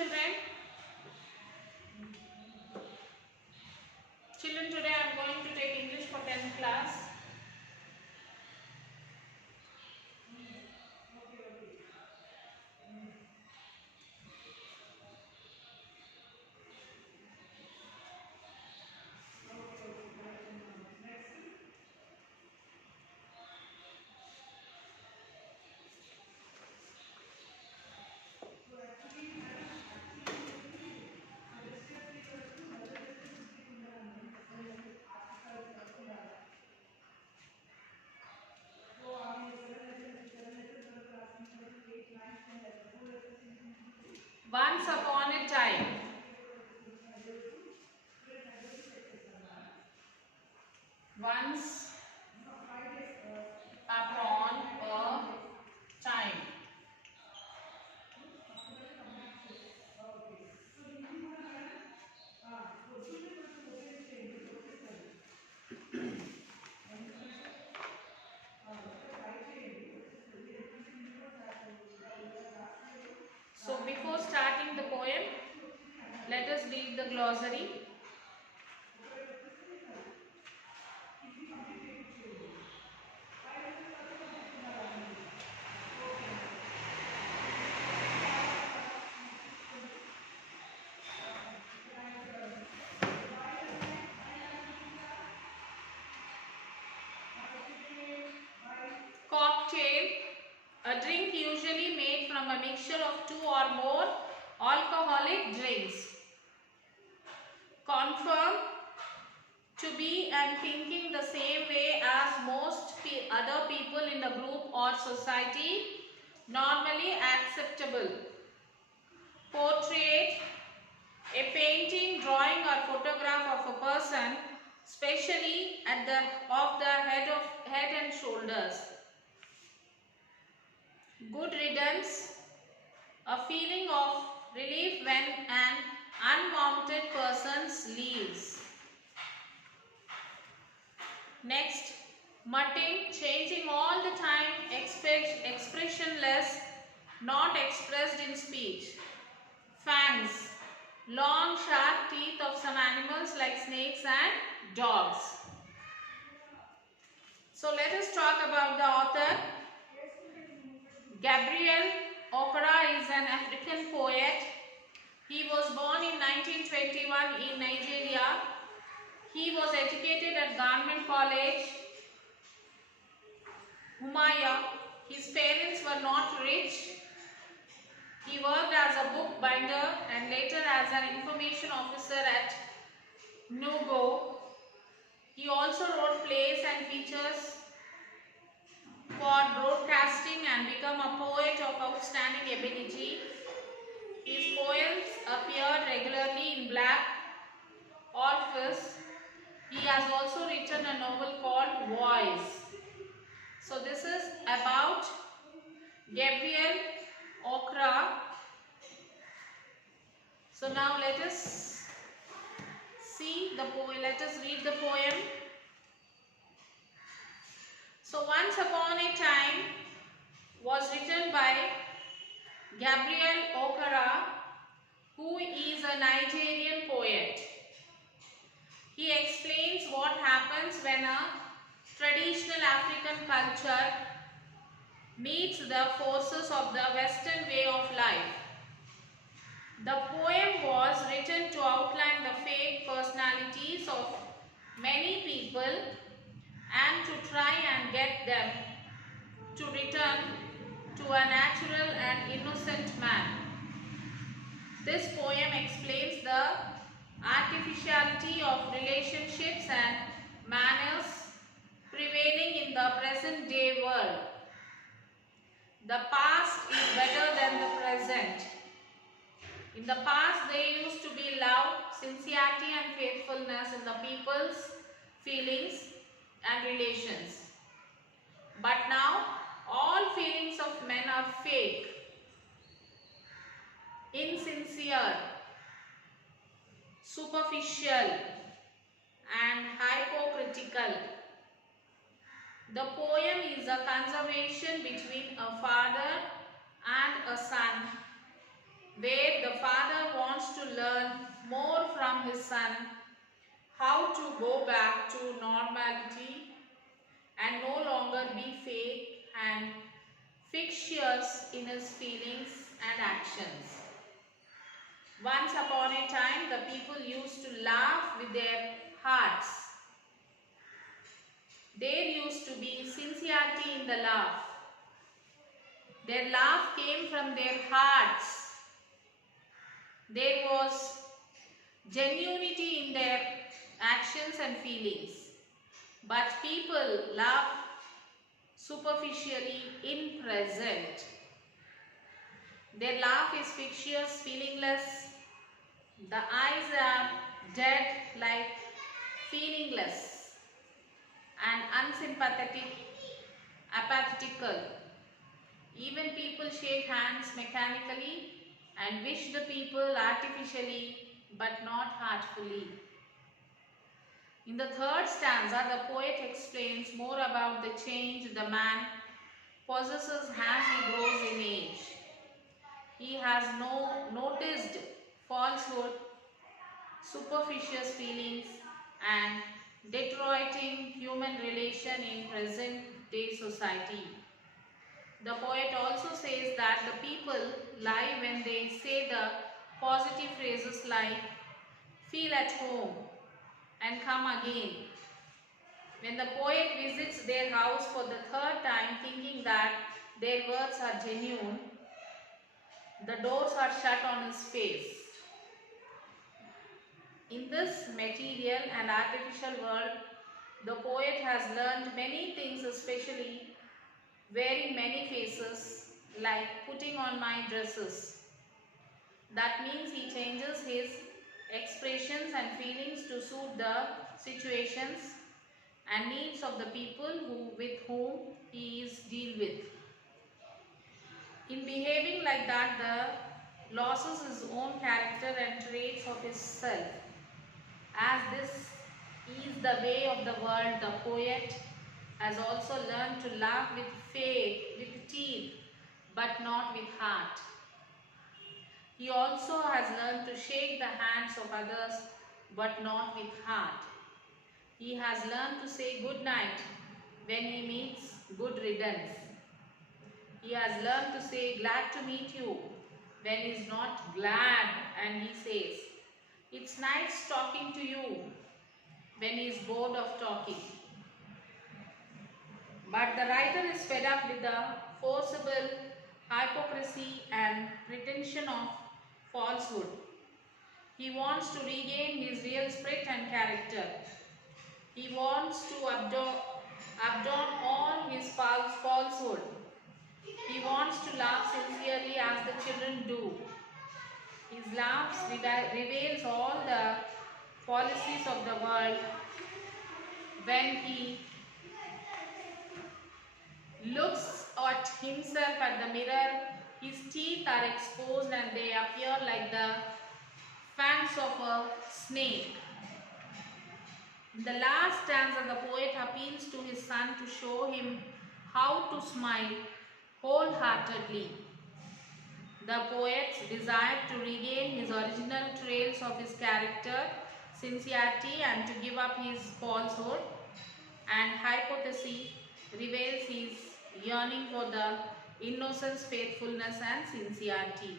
children. Children, today I am going to take English for 10th class. Once upon a time. Once upon a time. So before starting the poem, let us read the glossary. Cocktail, a drink usually made from a mixture of two or more alcoholic drinks. Confirm, to be and thinking the same way as most other people in the group or society, normally acceptable. Portrait, a painting, drawing or photograph of a person, especially at the head and shoulders. Good riddance, a feeling of relief when an unwanted person leaves. Next, mutting, changing all the time, expressionless, not expressed in speech. Fangs, long sharp teeth of some animals like snakes and dogs. So let us talk about the author. Gabriel Okra is an African poet. He was born in 1921 in Nigeria. He was educated at Government College, Humaya. His parents were not rich. He worked as a bookbinder and later as an information officer at Nugo. He also wrote plays and features for broadcasting and became a poet of outstanding ability. His poems appeared regularly in Black Orpheus. He has also written a novel called Voice. So this is about Gabriel Okra. So now let us see the poem. Let us read the poem. So Once Upon a Time was written by Gabriel Okra, who is a Nigerian poet. He explains what happens when a traditional African culture meets the forces of the Western way of life. The poem was written to outline the fake personalities of many people and to try and get them to return to a natural and innocent man. This poem explains the artificiality of relationships and manners prevailing in the present day world. The past is better than the present. In the past, there used to be love, sincerity and faithfulness in the people's feelings and relations. But now, all feelings of men are fake, insincere, superficial and hypocritical. The poem is a conversation between a father and a son, where the father wants to learn more from his son, how to go back to normality and no longer be fake and fictitious in his feelings and actions. Once upon a time, the people used to laugh with their hearts. There used to be sincerity in the laugh. Their laugh came from their hearts. There was genuinity in their actions and feelings. But people laugh superficially in present. Their laugh is fictitious, feelingless. The eyes are dead, like feelingless and unsympathetic, apathetical. Even people shake hands mechanically and wish the people artificially but not heartfully. In the third stanza, the poet explains more about the change the man possesses as he grows in age. He has noticed falsehood, superficial feelings and deteriorating human relation in present day society. The poet also says that the people lie when they say the positive phrases like feel at home and come again. When the poet visits their house for the third time thinking that their words are genuine, the doors are shut on his face. In this material and artificial world, the poet has learned many things, especially wearing many faces, like putting on my dresses. That means he changes his expressions and feelings to suit the situations and needs of the people with whom he is deal with. In behaving like that, the loses his own character and traits of his self. As this is the way of the world, the poet has also learned to laugh with teeth, but not with heart. He also has learned to shake the hands of others, but not with heart. He has learned to say good night when he meets good riddance. He has learned to say glad to meet you when he is not glad, and he says it's nice talking to you when he is bored of talking. But the writer is fed up with the forcible hypocrisy and pretension of falsehood. He wants to regain his real spirit and character. He wants to abandon all his falsehood. He wants to laugh sincerely as the children do. His laughs reveals all the policies of the world. When he looks at himself at the mirror, his teeth are exposed and they appear like the fangs of a snake. In the last stanza, the poet appeals to his son to show him how to smile wholeheartedly. The poet desired to regain his original traits of his character, sincerity, and to give up his falsehood and hypocrisy, reveals his yearning for the innocence, faithfulness, and sincerity.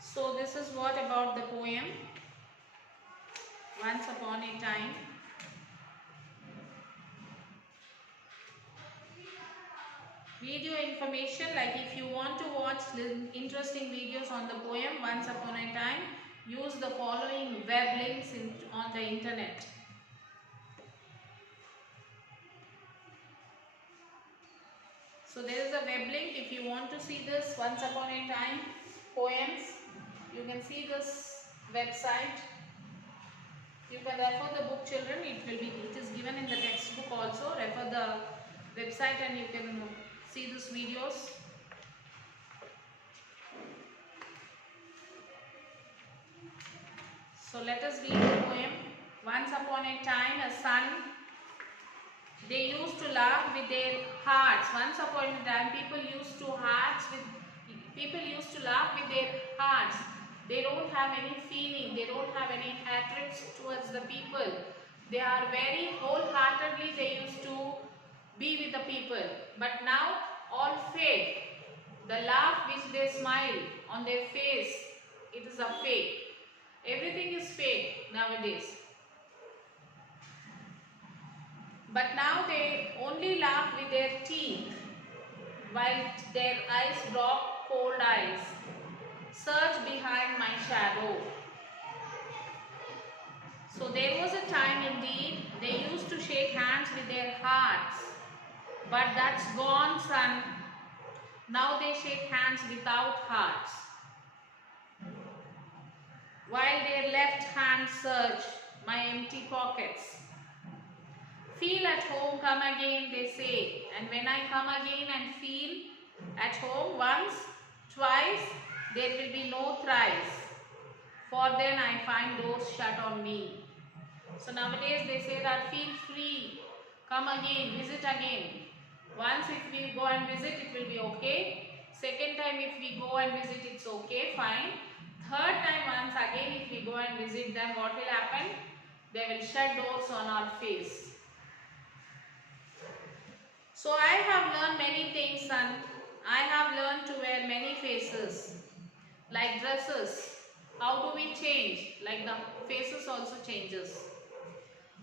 So this is what about the poem Once Upon a Time. Video information, like if you want to watch interesting videos on the poem Once Upon a Time, use the following web links on the internet. So there is a web link. If you want to see this Once Upon a Time poems, you can see this website. You can refer the book, children. It is given in the textbook also. Refer the website and you can see these videos. So let us read the poem. Once upon a time, a son They used to laugh with their hearts. Once upon a time, people used to laugh with their hearts. They don't have any feeling. They don't have any hatred towards the people. They are very wholeheartedly. They used to be with the people. But now all fake. The laugh which they smile on their face, it is a fake. Everything is fake nowadays. But now they only laugh with their teeth, while their eyes drop cold eyes. Search behind my shadow. So there was a time indeed they used to shake hands with their hearts. But that's gone, son. Now they shake hands without hearts. While their left hand search my empty pockets. Feel at home, come again, they say. And when I come again and feel at home once, twice, there will be no thrice. For then I find doors shut on me. So nowadays they say that feel free, come again, visit again. Once if we go and visit, it will be okay. Second time if we go and visit, it's okay, fine. Third time once again if we go and visit, then what will happen? They will shut doors on our face. So I have learned many things, son. I have learned to wear many faces, like dresses. How do we change? Like the faces also changes.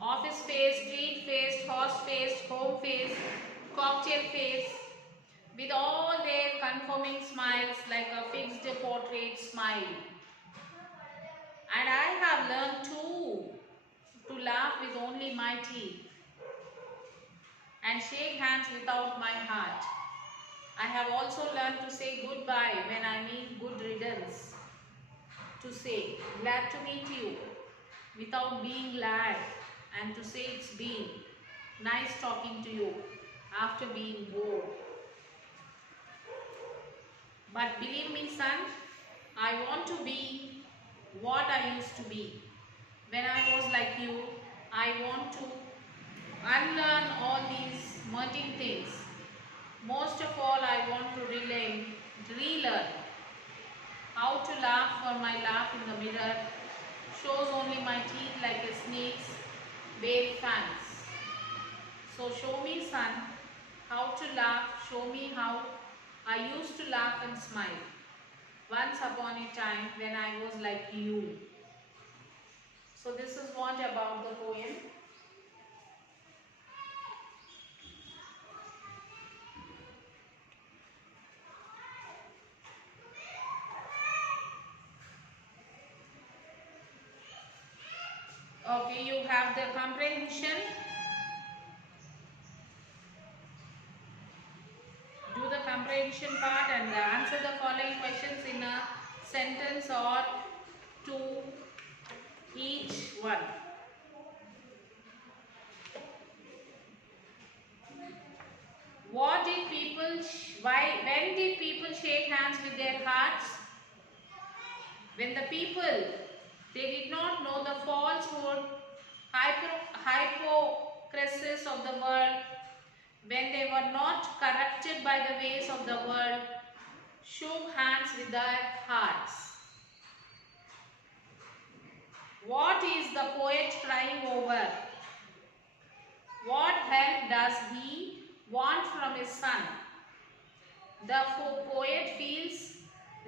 Office face, street face, horse face, home face, cocktail face, with all their conforming smiles like a fixed portrait smile. And I have learned too to laugh with only my teeth and shake hands without my heart. I have also learned to say goodbye when I mean good riddance. To say glad to meet you without being glad, and to say it's been nice talking to you after being bored. But believe me, son, I want to be what I used to be. When I was like you, I want to unlearn all these merging things. Most of all, I want to relearn how to laugh, for my laugh in the mirror shows only my teeth like a snake's bare fangs. So show me, son, how to laugh. Show me how I used to laugh and smile once upon a time when I was like you. So this is what about the poem. Okay, you have the comprehension. Do the comprehension part and answer the following questions in a sentence or two each one. What did people, when did people shake hands with their hearts? When the people, they did not know the falsehood, hypocrisies of the world, when they were not corrupted by the ways of the world, shook hands with their hearts. What is the poet crying over? What help does he want from his son? The poet feels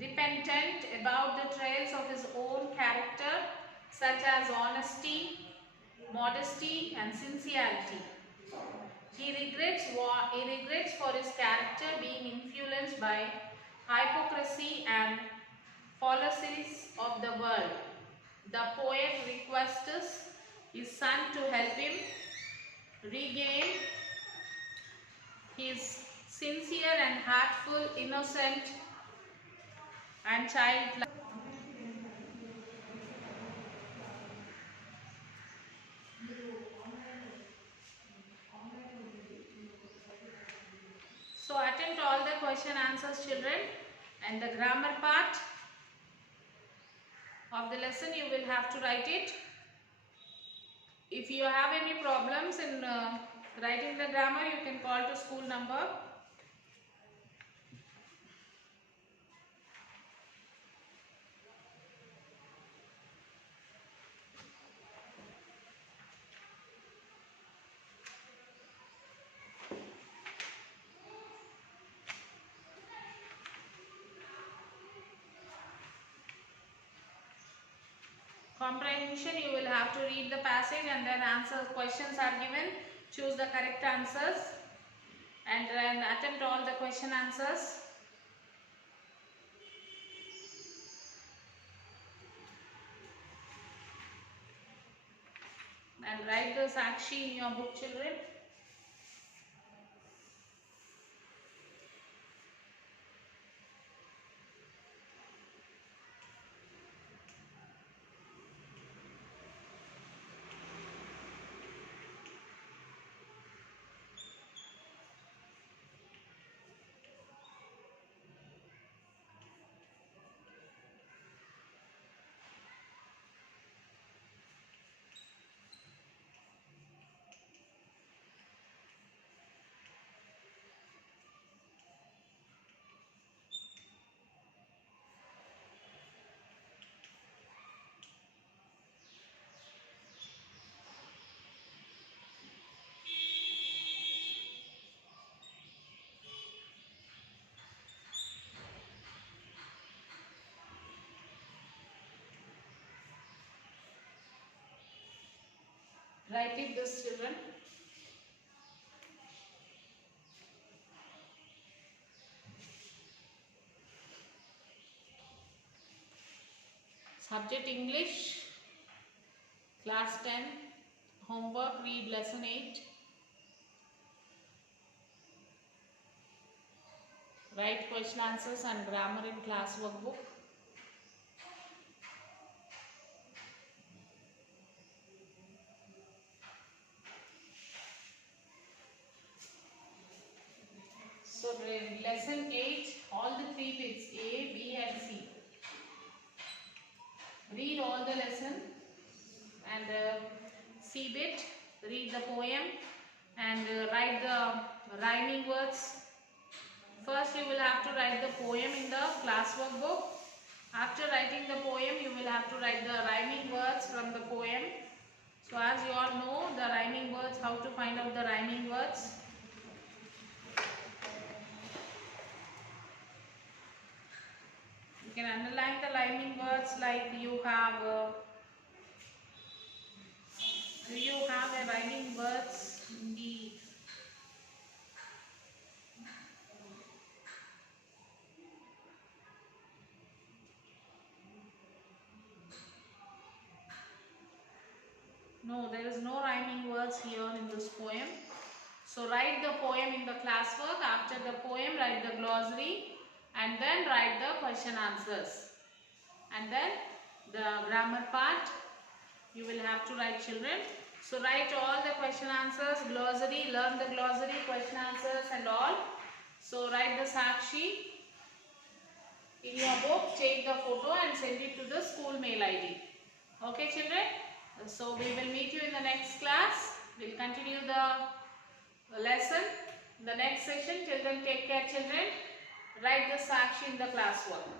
repentant about the trails of his own character, such as honesty, modesty, and sincerity. He regrets for his character being influenced by hypocrisy and fallacies of the world. The poet requests his son to help him regain his sincere and heartful, innocent and childlike. So attempt all the question answers, children, and the grammar part of the lesson you will have to write it. If you have any problems in Writing the grammar, you can call to school number. Comprehension, you will have to read the passage and then answer. Questions are given. Choose the correct answers and then attempt all the question answers. And write the Sakshi in your book, children. Write it this, children. Subject English, class 10, homework, read lesson 8. Write question answers and grammar in class workbook. So lesson 8, all the 3 bits A, B and C. Read all the lesson and C bit, read the poem and write the rhyming words. First you will have to write the poem in the class workbook. After writing the poem, you will have to write the rhyming words from the poem. So as you all know the rhyming words, how to find out the rhyming words. You can underline the rhyming words like you have a rhyming words in the no, there is no rhyming words here in this poem. So write the poem in the classwork. After the poem, write the glossary and then write the question answers. And then the grammar part you will have to write, children. So write all the question answers, glossary, learn the glossary, question answers and all. So write the Sakshi in your book, take the photo and send it to the school mail ID. Okay, children? So we will meet you in the next class. We'll continue the lesson in the next session. Till then, take care, children. Write the Sakshi in the classwork.